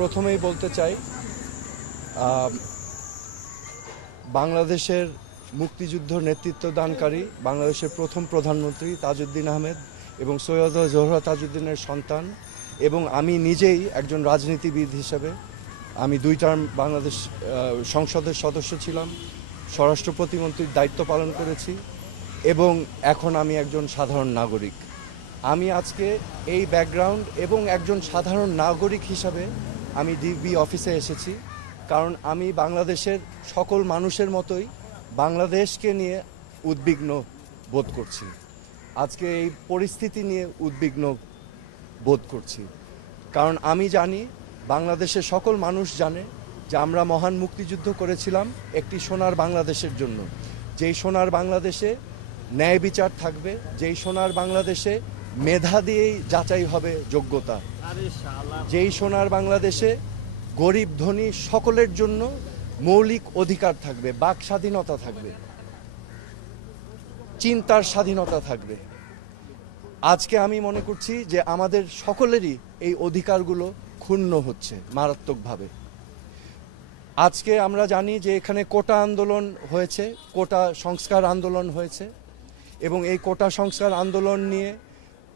প্রথমেই বলতে চাই বাংলাদেশের মুক্তিযুদ্ধ নেতৃত্ব দানকারী বাংলাদেশের প্রথম প্রধানমন্ত্রী তাজউদ্দিন আহমেদ এবং সৈয়দ জোহরা তাজউদ্দিনের সন্তান এবং আমি নিজেই একজন রাজনীতিবিদ হিসেবে আমি 2 টার্ম বাংলাদেশ সংসদের সদস্য ছিলাম, স্বরাষ্ট্র প্রতিমন্ত্রীর দায়িত্ব পালন করেছি এবং এখন আমি একজন সাধারণ নাগরিক। আমি আজকে এই ব্যাকগ্রাউন্ড এবং একজন সাধারণ নাগরিক হিসাবে আমি ডিবি অফিসে এসেছি, কারণ আমি বাংলাদেশের সকল মানুষের মতোই বাংলাদেশকে নিয়ে উদ্বিগ্ন বোধ করছি। আজকে এই পরিস্থিতি নিয়ে উদ্বিগ্ন বোধ করছি, কারণ আমি জানি বাংলাদেশের সকল মানুষ জানে যে আমরা মহান মুক্তিযুদ্ধ করেছিলাম একটি সোনার বাংলাদেশের জন্য, যেই সোনার বাংলাদেশে ন্যায় বিচার থাকবে, যেই সোনার বাংলাদেশে মেধা দিয়েই যাচাই হবে যোগ্যতা, যেই সোনার বাংলাদেশে গরিব ধনী সকলের জন্য মৌলিক অধিকার থাকবে, বাক স্বাধীনতা থাকবে, চিন্তার স্বাধীনতা থাকবে। আজকে আমি মনে করছি যে আমাদের সকলেরই এই অধিকারগুলো ক্ষুণ্ণ হচ্ছে মারাত্মকভাবে। আজকে আমরা জানি যে এখানে কোটা আন্দোলন হয়েছে, কোটা সংস্কার আন্দোলন হয়েছে এবং এই কোটা সংস্কার আন্দোলন নিয়ে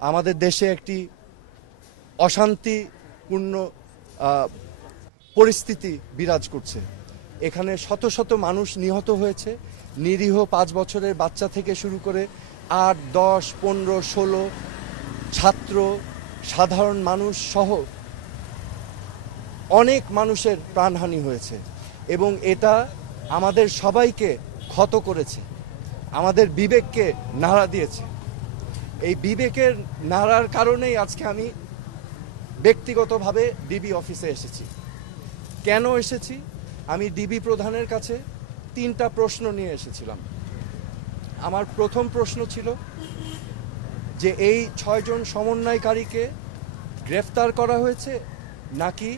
আমাদের দেশে একটি অশান্তিপূর্ণ পরিস্থিতি বিরাজ করছে। এখানে শত শত মানুষ নিহত হয়েছে, নিরীহ 5 বছরের বাচ্চা থেকে শুরু করে 8, 10, 15, 16 ছাত্র, সাধারণ মানুষ সহ অনেক মানুষের প্রাণহানি হয়েছে এবং এটা আমাদের সবাইকে ক্ষত করেছে, আমাদের বিবেককে নাড়া দিয়েছে। এই বিবেকের নাড়ার কারণেই আজকে আমি ব্যক্তিগতভাবে ডিবি অফিসে এসেছি। কেন এসেছি? আমি ডিবি প্রধানের কাছে 3টা প্রশ্ন নিয়ে এসেছিলাম। আমার প্রথম প্রশ্ন ছিল যে এই 6 জন সমন্বয়কারীকে গ্রেফতার করা হয়েছে নাকি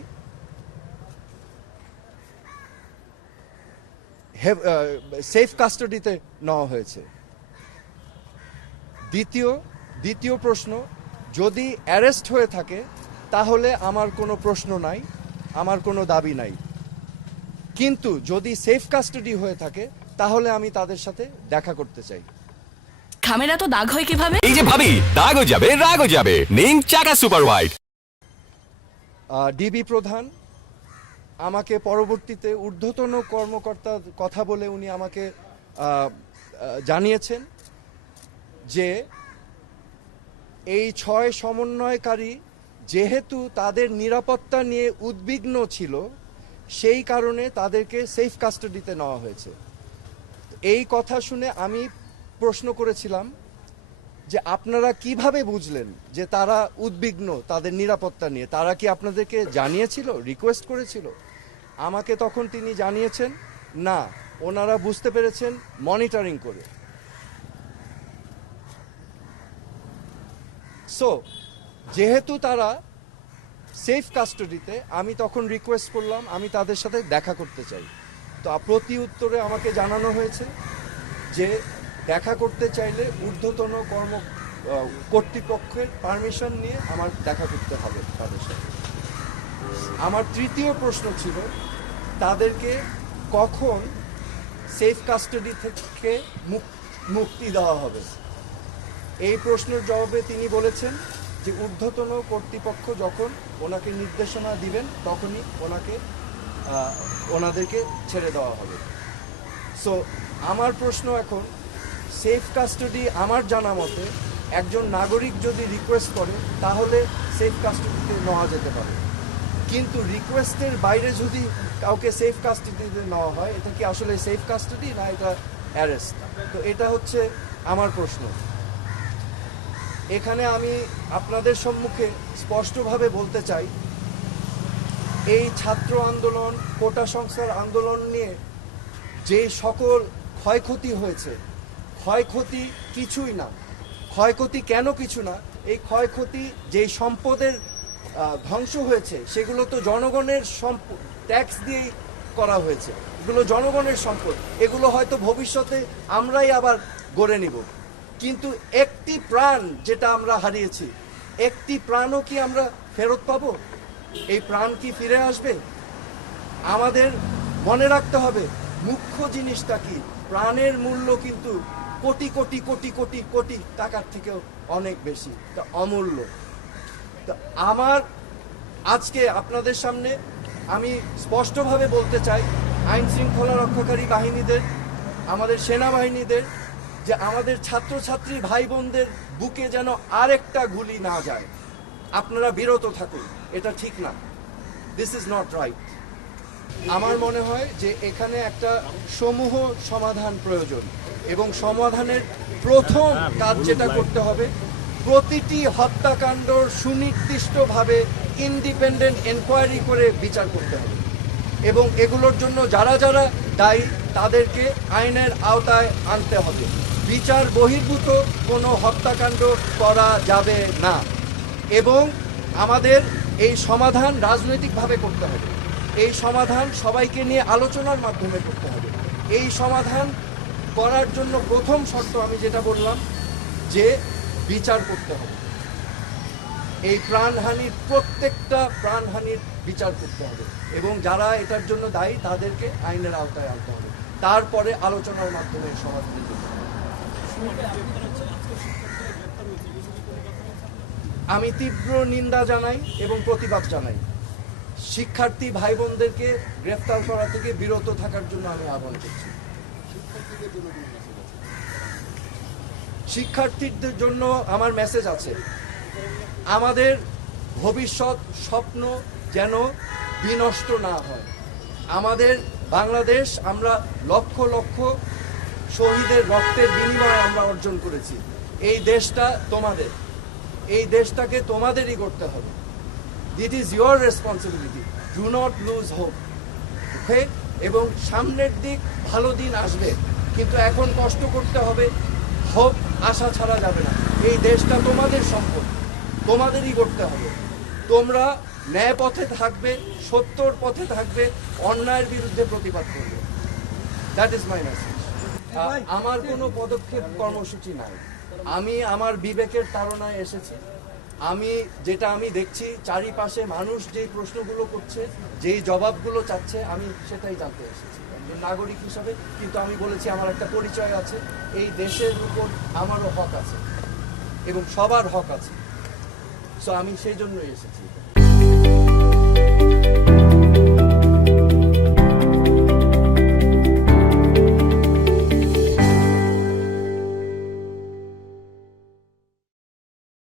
সেফ কাস্টাডিতে নেওয়া হয়েছে। দ্বিতীয় প্রশ্ন, যদি অ্যারেস্ট হয়ে থাকে তাহলে আমার কোনো প্রশ্ন নাই, আমার কোনো দাবি নাই, কিন্তু যদি সেফ কাস্টাডি হয়ে থাকে তাহলে আমি তাদের সাথে দেখা করতে চাই। খামেরা তো দাগ হয় কিভাবে? এই যে ভাবি, দাগও যাবে রাগও যাবে, নিন চাকা সুপার হোয়াইট। ডিবি প্রধান আমাকে পরবর্তীতে ঊর্ধ্বতন কর্মকর্তার কথা বলে উনি আমাকে জানিয়েছেন যে এই 6 সমন্বয়কারী যেহেতু তাদের নিরাপত্তা নিয়ে উদ্বিগ্ন ছিল সেই কারণে তাদেরকে সেফ কাস্টাডিতে নেওয়া হয়েছে। এই কথা শুনে আমি প্রশ্ন করেছিলাম যে আপনারা কিভাবে বুঝলেন যে তারা উদ্বিগ্ন তাদের নিরাপত্তা নিয়ে? তারা কি আপনাদেরকে জানিয়েছিল, রিকোয়েস্ট করেছিল? আমাকে তখন তিনি জানিয়েছেন না, ওনারা বুঝতে পেরেছেন মনিটরিং করে। সো যেহেতু তারা সেফ কাস্টাডিতে, আমি তখন রিকোয়েস্ট করলাম আমি তাদের সাথে দেখা করতে চাই। তো প্রতি উত্তরে আমাকে জানানো হয়েছে যে দেখা করতে চাইলে ঊর্ধ্বতন কর্তৃপক্ষের পারমিশন নিয়ে আমার দেখা করতে হবে তাদের সাথে। আমার তৃতীয় প্রশ্ন ছিল তাদেরকে কখন সেফ কাস্টাডি থেকে মুক্তি দেওয়া হবে। এই প্রশ্নের জবাবে তিনি বলেছেন যে ঊর্ধ্বতন কর্তৃপক্ষ যখন ওনাকে নির্দেশনা দিবেন তখনই ওনাদেরকে ছেড়ে দেওয়া হবে। সো আমার প্রশ্ন এখন, সেফ কাস্টাডি আমার জানা মতে একজন নাগরিক যদি রিকোয়েস্ট করে তাহলে সেফ কাস্টাডিতে নেওয়া যেতে পারে, কিন্তু রিকোয়েস্টের বাইরে যদি কাউকে সেফ কাস্টাডিতে নেওয়া হয় এটা কি আসলে সেফ কাস্টাডি না এটা অ্যারেস্ট? তো এটা হচ্ছে আমার প্রশ্ন। এখানে আমি আপনাদের সম্মুখে স্পষ্টভাবে বলতে চাই, এই ছাত্র আন্দোলন, কোটা সংস্কার আন্দোলন নিয়ে যে সকল ক্ষয়ক্ষতি হয়েছে, ক্ষয়ক্ষতি কিছুই না। ক্ষয়ক্ষতি কেন কিছু না? এই ক্ষয়ক্ষতি যেই সম্পদের ধ্বংস হয়েছে সেগুলো তো জনগণের ট্যাক্স দিয়েই করা হয়েছে, এগুলো জনগণের সম্পদ, এগুলো হয়তো ভবিষ্যতে আমরাই আবার গড়ে নিব, কিন্তু একটি প্রাণ যেটা আমরা হারিয়েছি, একটি প্রাণও কি আমরা ফেরত পাবো? এই প্রাণ কি ফিরে আসবে? আমাদের মনে রাখতে হবে মুখ্য জিনিসটা কি, প্রাণের মূল্য কিন্তু কোটি কোটি কোটি কোটি কোটি টাকার থেকেও অনেক বেশি, তা অমূল্য। তা আমার আজকে আপনাদের সামনে আমি স্পষ্টভাবে বলতে চাই আইন শৃঙ্খলা রক্ষাকারী বাহিনীদের, আমাদের সেনাবাহিনীদের, যে আমাদের ছাত্রছাত্রী ভাই বোনদের বুকে যেন আরেকটা গুলি না যায়। আপনারা বিরত থাকুন, এটা ঠিক না, দিস ইজ নট রাইট। আমার মনে হয় যে এখানে একটা সমূহ সমাধান প্রয়োজন, এবং সমাধানের প্রথম কাজ যেটা করতে হবে, প্রতিটি হত্যাকাণ্ড সুনির্দিষ্টভাবে ইন্ডিপেন্ডেন্ট এনকোয়ারি করে বিচার করতে হবে, এবং এগুলোর জন্য যারা যারা দায়ী তাদেরকে আইনের আওতায় আনতে হবে। বিচার বহির্ভূত কোনো হত্যাকাণ্ড করা যাবে না, এবং আমাদের এই সমাধান রাজনৈতিকভাবে করতে হবে। এই সমাধান সবাইকে নিয়ে আলোচনার মাধ্যমে করতে হবে। এই সমাধান করার জন্য প্রথম শর্ত আমি যেটা বললাম, যে বিচার করতে হবে। এই প্রাণহানির প্রত্যেকটা প্রাণহানির বিচার করতে হবে, এবং যারা এটার জন্য দায়ী তাদেরকে আইনের আওতায় আনতে হবে। তারপরে আলোচনার মাধ্যমে সমাধান করতে হবে। আমি তীব্র নিন্দা জানাই এবং প্রতিবাদ জানাই। শিক্ষার্থী ভাই বোনদেরকে গ্রেফতার করা থেকে বিরত থাকার জন্য আমি আহ্বান করছি। শিক্ষার্থীদের জন্য আমার মেসেজ আছে, আমাদের ভবিষ্যৎ স্বপ্ন যেন বিনষ্ট না হয়। আমাদের বাংলাদেশ আমরা লক্ষ লক্ষ শহীদের রক্তের বিনিময়ে আমরা অর্জন করেছি। এই দেশটা তোমাদের, এই দেশটাকে তোমাদেরই করতে হবে। It is your responsibility, do not lose hope. Okay, এবং সামনের দিক ভালো দিন আসবে, কিন্তু এখন কষ্ট করতে হবে, হোপ আশা ছাড়া যাবে না। এই দেশটা তোমাদের সম্পদ, তোমাদেরই করতে হবে। তোমরা ন্যায় পথে থাকবে, সত্যর পথে থাকবে, অন্যায়ের বিরুদ্ধে প্রতিবাদ করবে। That is my message. আমার কোনো পদক্ষেপ কর্মসূচি নাই, আমি আমার বিবেকের তাড়নায় এসেছি। আমি যেটা আমি দেখছি চারিপাশে মানুষ যেই প্রশ্নগুলো করছে, যেই জবাবগুলো চাচ্ছে, আমি সেটাই জানতে এসেছি একজন নাগরিক হিসাবে। কিন্তু আমি বলেছি আমার একটা পরিচয় আছে, এই দেশের উপর আমারও হক আছে এবং সবার হক আছে। সো আমি সেই জন্যই এসেছি।